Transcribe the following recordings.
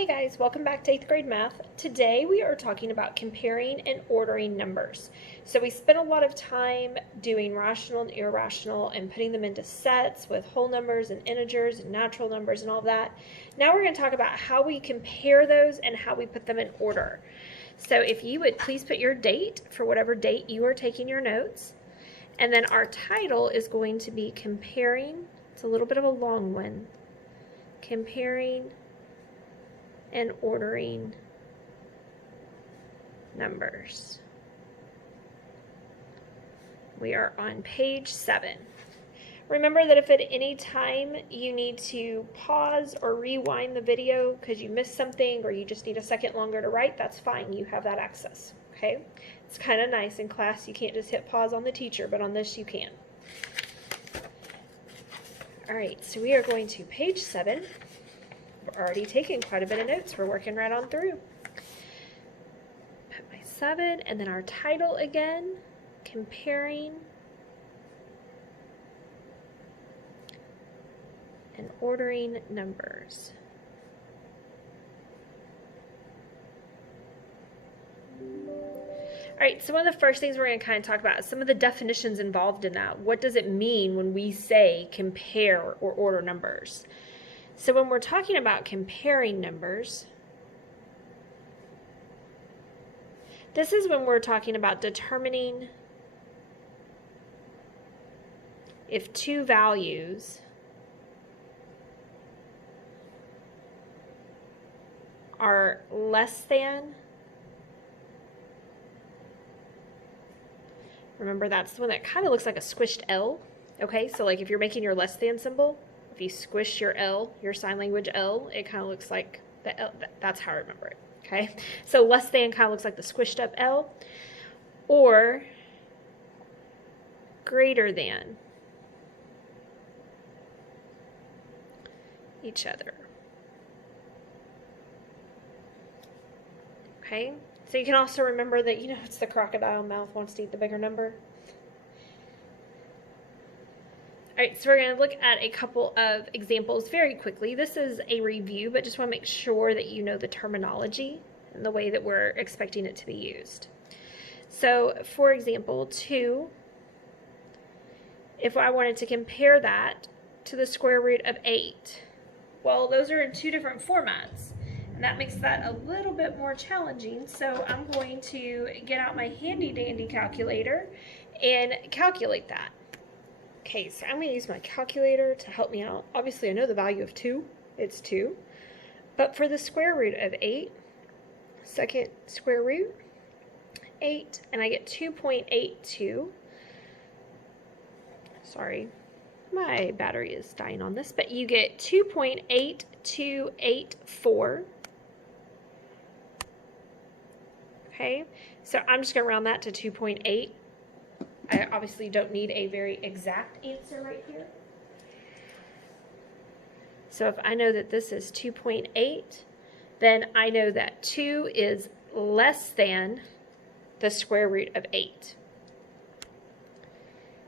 Hey guys, welcome back to 8th grade math. Today we are talking about comparing and ordering numbers. So we spent a lot of time doing rational and irrational and putting them into sets with whole numbers and integers and natural numbers and all that. Now we're going to talk about how we compare those and how we put them in order. So if you would please put your date for whatever date you are taking your notes. And then our title is going to be comparing, it's a little bit of a long one, comparing and ordering numbers. We are on page 7. Remember that if at any time you need to pause or rewind the video because you missed something or you just need a second longer to write, that's fine. You have that access, okay? It's kind of nice in class. You can't just hit pause on the teacher, but on this you can. All right, so we are going to page 7. We're already taking quite a bit of notes. We're working right on through. Put my 7 and then our title again, comparing and ordering numbers. All right, so one of the first things we're going to kind of talk about is some of the definitions involved in that. What does it mean when we say compare or order numbers? So when we're talking about comparing numbers, this is when we're talking about determining if two values are less than, remember that's the one that kind of looks like a squished L, okay? So like if you're making your less than symbol, if you squish your L, your sign language L, it kind of looks like the L. That's how I remember it, okay? So less than kind of looks like the squished up L, or greater than each other, okay? So you can also remember that, it's the crocodile mouth wants to eat the bigger number. All right, so we're going to look at a couple of examples very quickly. This is a review, but just want to make sure that you know the terminology and the way that we're expecting it to be used. So, for example, 2, if I wanted to compare that to the square root of 8, well, those are in two different formats, and that makes that a little bit more challenging. So I'm going to get out my handy-dandy calculator and calculate that. Okay, so I'm going to use my calculator to help me out. Obviously, I know the value of 2. It's 2. But for the square root of 8, second square root, 8, and I get 2.82. Sorry, my battery is dying on this, but you get 2.8284. Okay, so I'm just going to round that to 2.8. I obviously don't need a very exact answer right here. So if I know that this is 2.8, then I know that 2 is less than the square root of 8.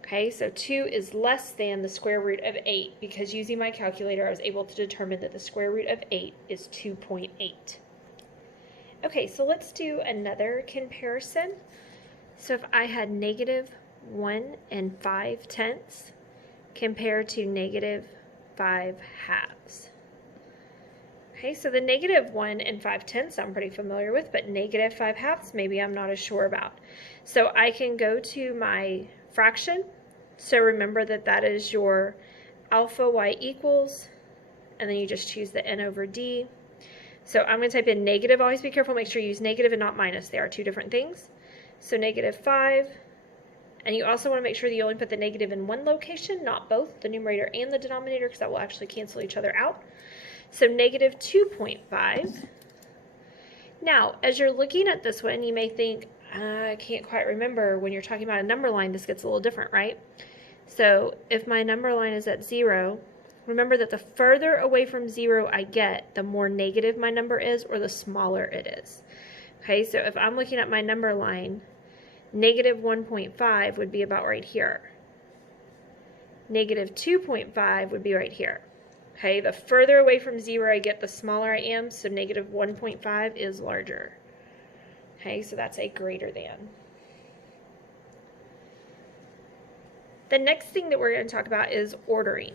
Okay, so 2 is less than the square root of 8 because using my calculator I was able to determine that the square root of 8 is 2.8. Okay, so let's do another comparison. So if I had negative 1 and 5/10 compared to negative 5 halves. Okay, so the negative 1 and 5/10 I'm pretty familiar with, but negative 5 halves maybe I'm not as sure about. So I can go to my fraction. So remember that that is your alpha y equals, and then you just choose the n over d. So I'm going to type in negative. Always be careful, make sure you use negative and not minus. They are two different things. So negative 5, and you also want to make sure that you only put the negative in one location, not both, the numerator and the denominator, because that will actually cancel each other out. So negative 2.5. Now, as you're looking at this one, you may think, I can't quite remember. When you're talking about a number line, this gets a little different, right? So if my number line is at 0, remember that the further away from 0 I get, the more negative my number is or the smaller it is. Okay, so if I'm looking at my number line, negative 1.5 would be about right here. Negative 2.5 would be right here. Okay, the further away from 0 I get, the smaller I am, so negative 1.5 is larger. Okay, so that's a greater than. The next thing that we're going to talk about is ordering.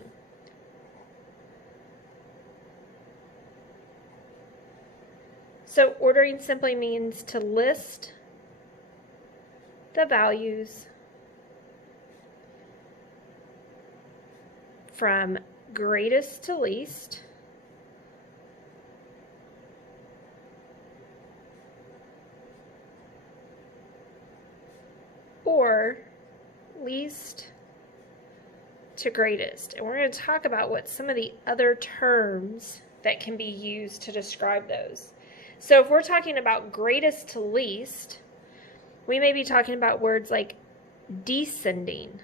So ordering simply means to list the values from greatest to least, or least to greatest. And we're going to talk about what some of the other terms that can be used to describe those. So if we're talking about greatest to least, we may be talking about words like descending.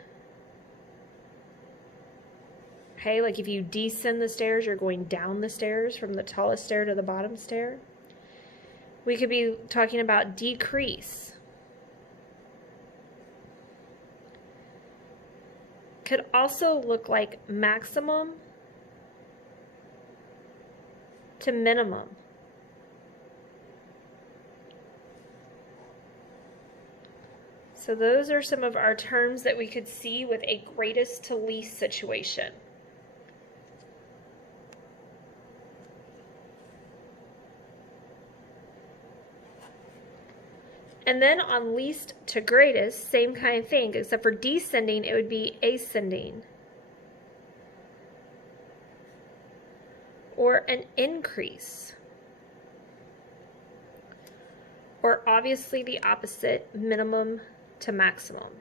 Okay, like if you descend the stairs, you're going down the stairs from the tallest stair to the bottom stair. We could be talking about decrease. Could also look like maximum to minimum. So those are some of our terms that we could see with a greatest to least situation. And then on least to greatest, same kind of thing, except for descending, it would be ascending. Or an increase. Or obviously the opposite, minimum to maximum.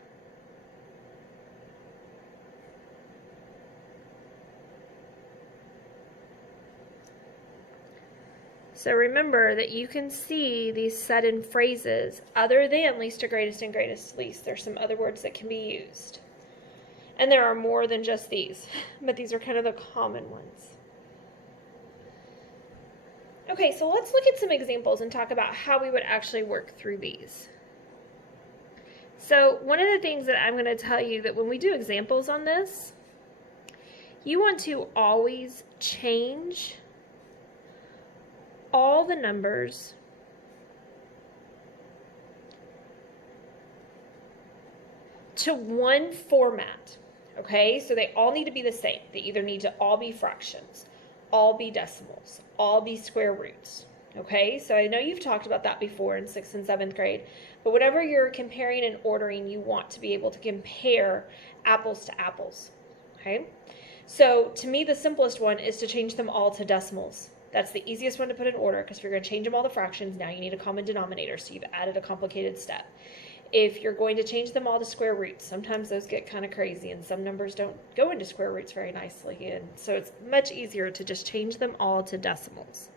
So remember that you can see these set in phrases other than least to greatest and greatest to least. There's some other words that can be used. And there are more than just these, but these are kind of the common ones. Okay, so let's look at some examples and talk about how we would actually work through these. So one of the things that I'm going to tell you that when we do examples on this, you want to always change all the numbers to one format, okay? So they all need to be the same. They either need to all be fractions, all be decimals, all be square roots, okay? So I know you've talked about that before in 6th and 7th grade, but whatever you're comparing and ordering, you want to be able to compare apples to apples, okay? So to me, the simplest one is to change them all to decimals. That's the easiest one to put in order, because if you're going to change them all to fractions, now you need a common denominator, so you've added a complicated step. If you're going to change them all to square roots, sometimes those get kind of crazy, and some numbers don't go into square roots very nicely, and so it's much easier to just change them all to decimals.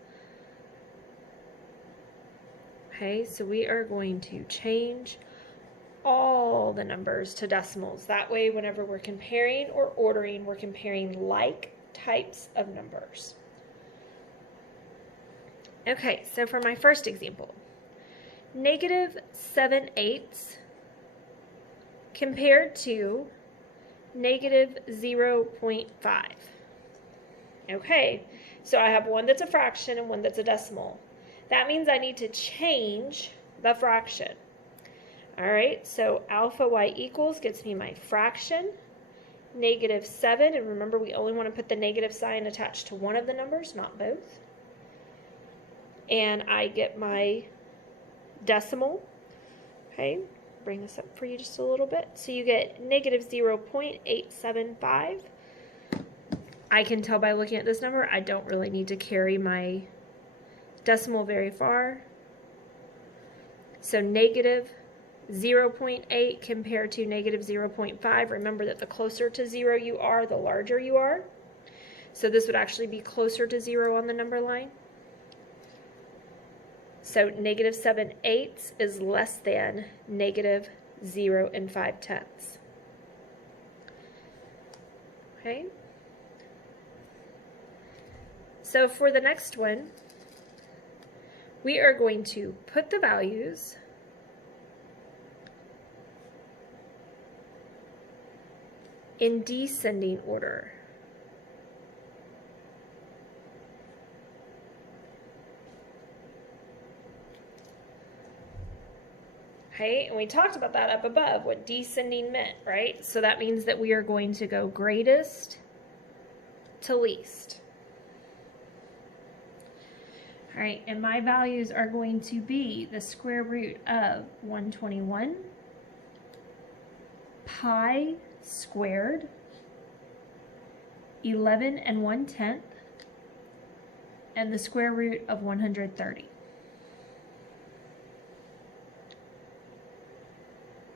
Okay, so we are going to change all the numbers to decimals. That way, whenever we're comparing or ordering, we're comparing like types of numbers. Okay, so for my first example, negative 7/8 compared to negative 0.5. Okay, so I have one that's a fraction and one that's a decimal. That means I need to change the fraction. All right, so alpha y equals gets me my fraction, negative 7, and remember we only want to put the negative sign attached to one of the numbers, not both. And I get my decimal. Okay, bring this up for you just a little bit. So you get negative 0.875. I can tell by looking at this number, I don't really need to carry my decimal very far. So negative 0.8 compared to negative 0.5. Remember that the closer to 0 you are, the larger you are. So this would actually be closer to 0 on the number line. So negative 7/8 is less than negative 0 5/10. Okay. So for the next one, we are going to put the values in descending order. Okay, and we talked about that up above, what descending meant, right? So that means that we are going to go greatest to least. All right, and my values are going to be the square root of 121, pi squared, 11 1/10, and the square root of 130.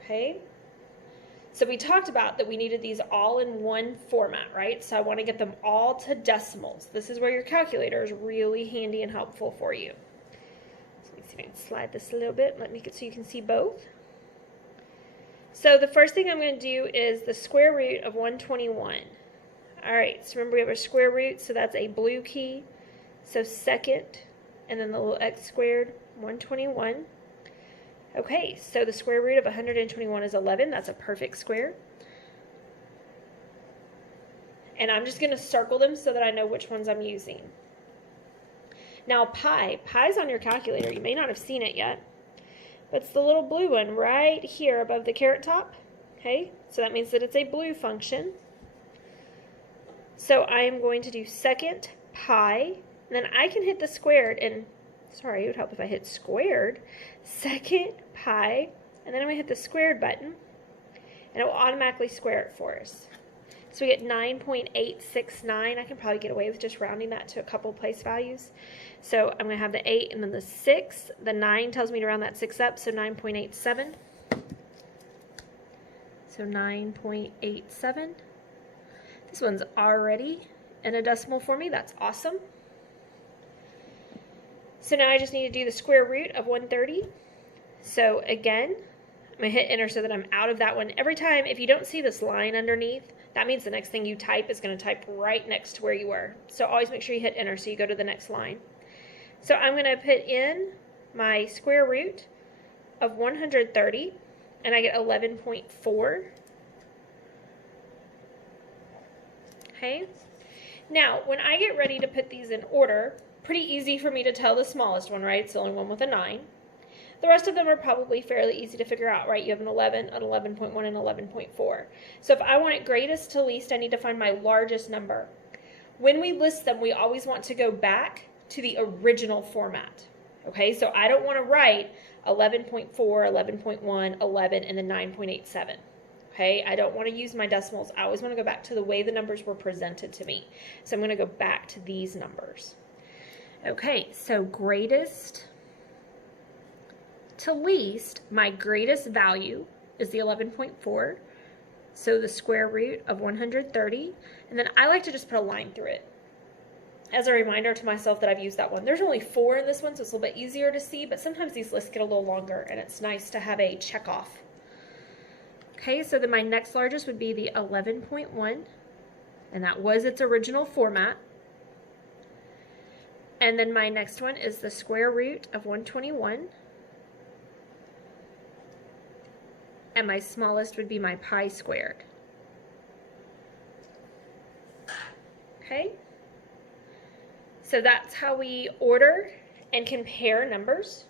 Okay, so we talked about that we needed these all in one format, right? So I want to get them all to decimals. This is where your calculator is really handy and helpful for you. So let me see if I can slide this a little bit. Let me get so you can see both. So the first thing I'm going to do is the square root of 121. All right, so remember we have a square root, so that's a blue key. So second, and then the little x squared, 121. Okay, so the square root of 121 is 11. That's a perfect square. And I'm just going to circle them so that I know which ones I'm using. Now pi's on your calculator. You may not have seen it yet, but it's the little blue one right here above the caret top. Okay, so that means that it's a blue function. So I am going to do second pi, and then I can hit the squared, and sorry, it would help if I hit squared, second pi, and then I'm going to hit the squared button, and it will automatically square it for us. So we get 9.869. I can probably get away with just rounding that to a couple place values. So I'm going to have the 8 and then the 6. The 9 tells me to round that 6 up, so 9.87. So 9.87. This one's already in a decimal for me. That's awesome. So now I just need to do the square root of 130. So again, I'm going to hit enter so that I'm out of that one. Every time, if you don't see this line underneath, that means the next thing you type is going to type right next to where you were. So always make sure you hit enter so you go to the next line. So I'm going to put in my square root of 130, and I get 11.4. Okay. Now, when I get ready to put these in order, pretty easy for me to tell the smallest one, right? It's the only one with a 9. The rest of them are probably fairly easy to figure out, right? You have an 11, an 11.1, and 11.4. So if I want it greatest to least, I need to find my largest number. When we list them, we always want to go back to the original format. Okay, so I don't want to write 11.4, 11.1, 11, and then 9.87. Okay, I don't want to use my decimals. I always want to go back to the way the numbers were presented to me. So I'm going to go back to these numbers. Okay, so greatest to least, my greatest value is the 11.4. So the square root of 130. And then I like to just put a line through it as a reminder to myself that I've used that one. There's only 4 in this one, so it's a little bit easier to see, but sometimes these lists get a little longer, and it's nice to have a check off. Okay, so then my next largest would be the 11.1, and that was its original format. And then my next one is the square root of 121. And my smallest would be my pi squared. Okay, so that's how we order and compare numbers.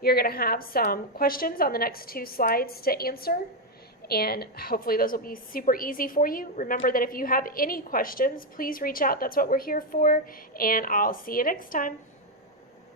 You're going to have some questions on the next 2 slides to answer, and hopefully those will be super easy for you. Remember that if you have any questions, please reach out. That's what we're here for, and I'll see you next time.